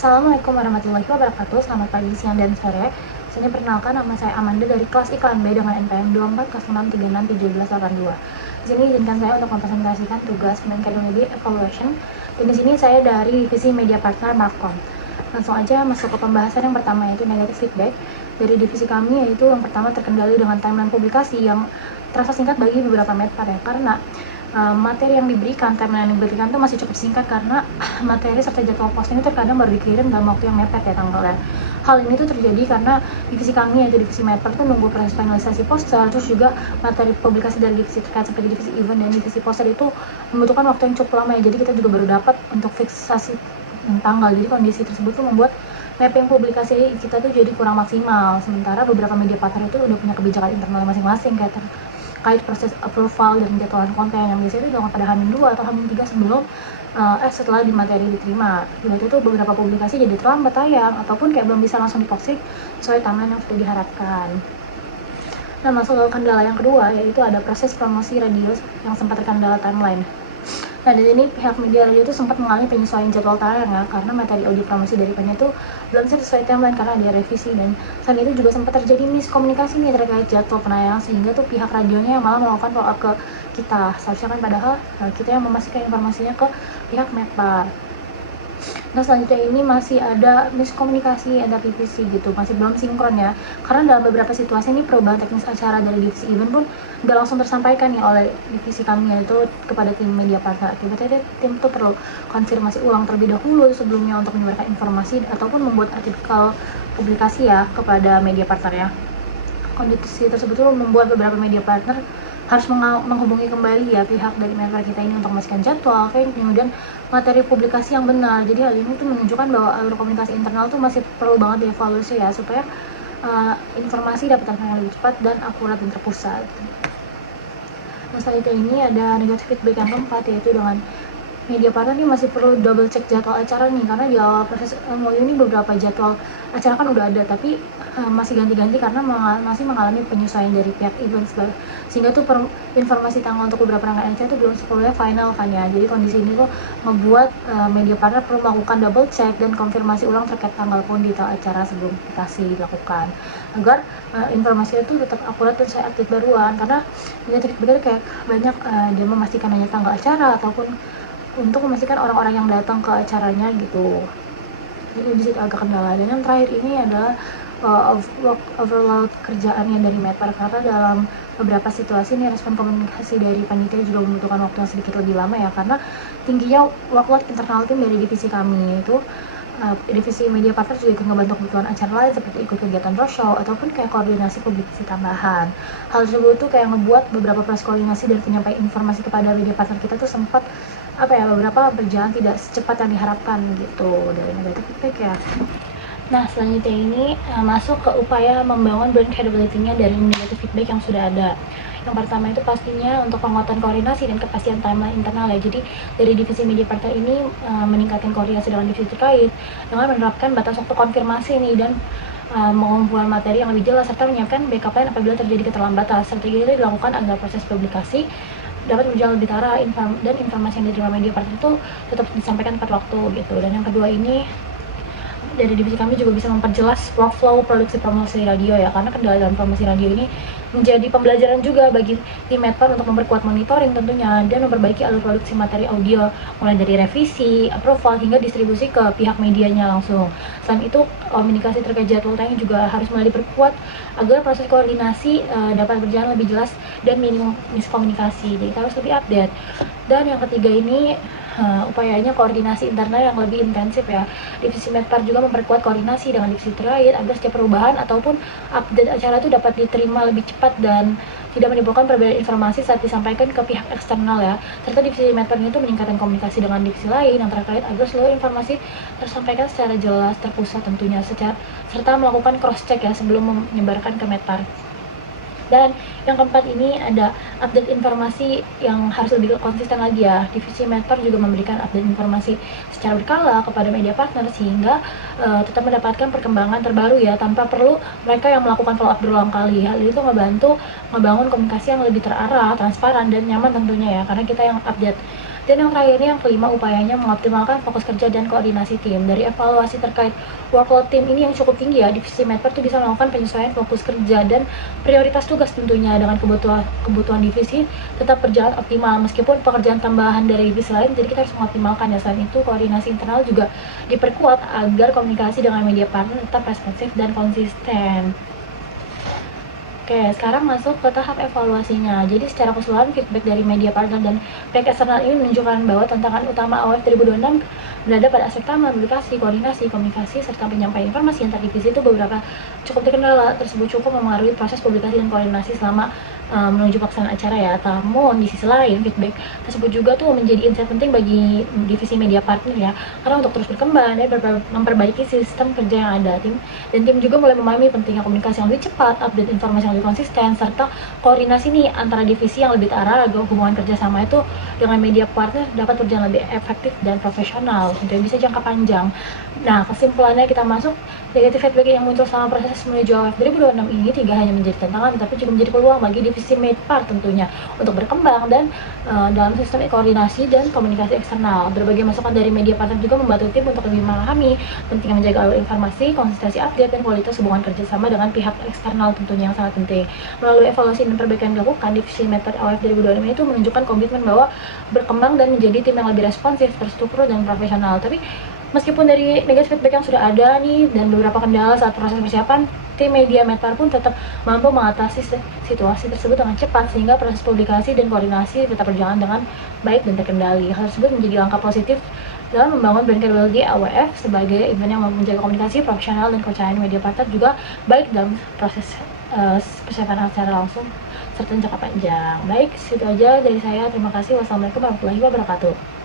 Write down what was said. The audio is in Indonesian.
Assalamualaikum warahmatullahi wabarakatuh. Selamat pagi, siang, dan sore. Saya perkenalkan, nama saya Amanda dari kelas Iklan B dengan NPM 24 kelas 6361782. Di sini izinkan saya untuk mempresentasikan tugas Menkademidi Evaluation. Dan di sini saya dari divisi Media Partner Markom. Langsung aja masuk ke pembahasan yang pertama, yaitu negatif feedback. Dari divisi kami, yaitu yang pertama terkendali dengan timeline publikasi yang terasa singkat bagi beberapa medpar ya, karena materi yang diberikan, timeline yang diberikan itu masih cukup singkat karena materi serta jadwal posting itu terkadang baru dikirim dalam waktu yang mepet ya tanggalnya. Hal ini tuh terjadi karena divisi kami, yaitu divisi medpar, tuh nunggu proses finalisasi poster, terus juga materi publikasi dari divisi terkait seperti divisi event dan divisi poster itu membutuhkan waktu yang cukup lama ya, jadi kita juga baru dapat untuk fiksasi tanggal. Jadi kondisi tersebut tuh membuat mapping publikasi kita tuh jadi kurang maksimal, sementara beberapa media partner itu udah punya kebijakan internal masing-masing kayak terkait proses approval dan penjadwalan konten yang biasanya itu dilakukan pada H-2 atau H-3 sebelum setelah di materi diterima. Berarti itu beberapa publikasi jadi terlambat tayang ataupun kayak belum bisa langsung diposting sesuai timeline yang sudah diharapkan. Nah, masuk ke kendala yang kedua, yaitu ada proses promosi radio yang sempat terkendala timeline. Nah, di sini pihak media radio itu sempat mengalami penyesuaian jadwal tayang ya, karena materi audio promosi dari pennya itu belum sesuai timeline karena ada revisi, dan selain itu juga sempat terjadi miskomunikasi nih terkait jadwal penayangan, sehingga tuh pihak radionya yang malah melakukan follow up ke kita. Seharusnya kan padahal kita yang memastikan informasinya ke pihak medpar. Nah, selanjutnya ini masih ada miskomunikasi antar divisi gitu, masih belum sinkron ya, karena dalam beberapa situasi ini perubahan teknis acara dari divisi event pun nggak langsung tersampaikan nih oleh divisi kami, yaitu kepada tim media partner. Akibatnya tim itu perlu konfirmasi ulang terlebih dahulu sebelumnya untuk menyebarkan informasi ataupun membuat artikel publikasi ya kepada media partner ya. Kondisi tersebut tuh membuat beberapa media partner harus menghubungi kembali ya pihak dari medpar kita ini untuk memastikan jadwal, kemudian materi publikasi yang benar. Jadi hal ini tuh menunjukkan bahwa alur komunikasi internal tuh masih perlu banget dievaluasi ya, supaya informasi dapat tersampaikan lebih cepat dan akurat dan terpusat. Nah, selanjutnya ini ada negatif feedback yang keempat, yaitu dengan media partner ini masih perlu double check jadwal acara nih, karena di awal proses MOU ini beberapa jadwal acara kan udah ada, tapi masih ganti-ganti karena masih mengalami penyesuaian dari pihak event, sehingga tuh informasi tanggal untuk beberapa rangkaian acara itu belum sepenuhnya final kan ya. Jadi kondisi ini tuh membuat media partner perlu melakukan double check dan konfirmasi ulang terkait tanggal pun detail acara sebelum publikasi dilakukan, agar informasinya itu tetap akurat dan sesuai update baruan. Karena negatif feedback kayak banyak dia memastikan hanya tanggal acara ataupun untuk memastikan orang-orang yang datang ke acaranya gitu. Jadi di situ agak kendala. Dan yang terakhir ini adalah overload kerjaannya dari medpar, karena dalam beberapa situasi ini respon komunikasi dari panitia juga membutuhkan waktu yang sedikit lebih lama ya, karena tingginya workload internal tim dari divisi kami. Itu divisi media partner juga ngebantu kebutuhan acara lain seperti ikut kegiatan roadshow ataupun kayak koordinasi publikasi tambahan. Hal tersebut tuh kayak ngebuat beberapa proses koordinasi dan penyampaian informasi kepada media partner kita tuh sempat beberapa berjalan tidak secepat yang diharapkan gitu dari negatif feedback ya. Nah, selanjutnya ini masuk ke upaya membangun brand credibility-nya dari negatif feedback yang sudah ada. Yang pertama itu pastinya untuk penguatan koordinasi dan kepastian timeline internal ya. Jadi dari divisi media partner ini meningkatkan koordinasi dengan divisi terkait dengan menerapkan batas waktu konfirmasi nih, dan mengumpulkan materi yang lebih jelas serta menyiapkan backup plan apabila terjadi keterlambatan. Strategi ini dilakukan agar proses publikasi dapat berjalan lebih terarah dan informasi yang diterima media partner itu tetap disampaikan tepat waktu gitu. Dan yang kedua ini dari divisi kami juga bisa memperjelas workflow produksi promosi radio ya, karena kendala dalam promosi radio ini menjadi pembelajaran juga bagi tim medpar untuk memperkuat monitoring tentunya dan memperbaiki alur produksi materi audio mulai dari revisi, approval hingga distribusi ke pihak medianya langsung. Selain itu komunikasi terkait jadwal tayang juga harus mulai diperkuat agar proses koordinasi dapat berjalan lebih jelas dan minim miskomunikasi. Jadi harus lebih update. Dan yang ketiga ini upayanya koordinasi internal yang lebih intensif ya. Divisi medpar juga memperkuat koordinasi dengan divisi terkait agar setiap perubahan ataupun update acara itu dapat diterima lebih cepat dan tidak menimbulkan perbedaan informasi saat disampaikan ke pihak eksternal ya. Serta divisi medpar itu meningkatkan komunikasi dengan divisi lain yang terkait agar seluruh informasi tersampaikan secara jelas, terpusat tentunya, serta melakukan cross check ya sebelum menyebarkan ke medpar. Dan yang keempat ini ada update informasi yang harus lebih konsisten lagi ya. Divisi medpar juga memberikan update informasi secara berkala kepada media partner sehingga tetap mendapatkan perkembangan terbaru ya, tanpa perlu mereka yang melakukan follow up berulang kali. Hal itu ngebantu ngebangun komunikasi yang lebih terarah, transparan, dan nyaman tentunya ya, karena kita yang update. Dan yang terakhir ini yang kelima, upayanya mengoptimalkan fokus kerja dan koordinasi tim. Dari evaluasi terkait workload tim ini yang cukup tinggi ya, divisi Medper tuh bisa melakukan penyesuaian fokus kerja dan prioritas tugas tentunya dengan kebutuhan divisi tetap berjalan optimal meskipun pekerjaan tambahan dari divisi lain, jadi kita harus mengoptimalkan ya. Selain itu, koordinasi internal juga diperkuat agar komunikasi dengan media partner tetap responsif dan konsisten. Oke, sekarang masuk ke tahap evaluasinya. Jadi secara keseluruhan feedback dari media partner dan pihak eksternal ini menunjukkan bahwa tantangan utama AOF 2026 berada pada aspek utama publikasi, koordinasi, komunikasi, serta penyampaian informasi antar divisi. Itu beberapa cukup terkendala tersebut cukup memengaruhi proses publikasi dan koordinasi selama menuju pelaksanaan acara ya. Namun di sisi lain, feedback tersebut juga tuh menjadi insight penting bagi divisi media partner ya, karena untuk terus berkembang dan memperbaiki sistem kerja yang ada. Tim juga mulai memahami pentingnya komunikasi yang lebih cepat, update informasi yang lebih konsisten, serta koordinasi nih antara divisi yang lebih terarah agar hubungan kerjasama itu dengan media partner dapat berjalan lebih efektif dan profesional, tentunya bisa jangka panjang. Nah, kesimpulannya kita masuk, negatif feedback yang muncul selama proses menuju AOF 2026 ini tidak hanya menjadi tantangan, tapi juga menjadi peluang bagi divisi Medpar tentunya untuk berkembang dan dalam sistem koordinasi dan komunikasi eksternal. Berbagai masukan dari media partner juga membantu tim untuk lebih memahami pentingnya menjaga alur informasi, konsistensi update, dan kualitas hubungan kerjasama dengan pihak eksternal tentunya yang sangat penting. Melalui evaluasi dan perbaikan yang dilakukan, divisi Medpar AOF 2026 itu menunjukkan komitmen bahwa berkembang dan menjadi tim yang lebih responsif, terstruktur, dan profesional. Tapi meskipun dari negatif feedback yang sudah ada nih dan beberapa kendala saat proses persiapan, tim media Medpar pun tetap mampu mengatasi situasi tersebut dengan cepat sehingga proses publikasi dan koordinasi tetap berjalan dengan baik dan terkendali. Hal tersebut menjadi langkah positif dalam membangun brand credibility AOF sebagai event yang menjaga komunikasi profesional dan kepercayaan media partner juga baik dalam proses persiapan secara langsung serta jangka panjang. Baik, situ aja dari saya. Terima kasih. Wassalamualaikum warahmatullahi wabarakatuh.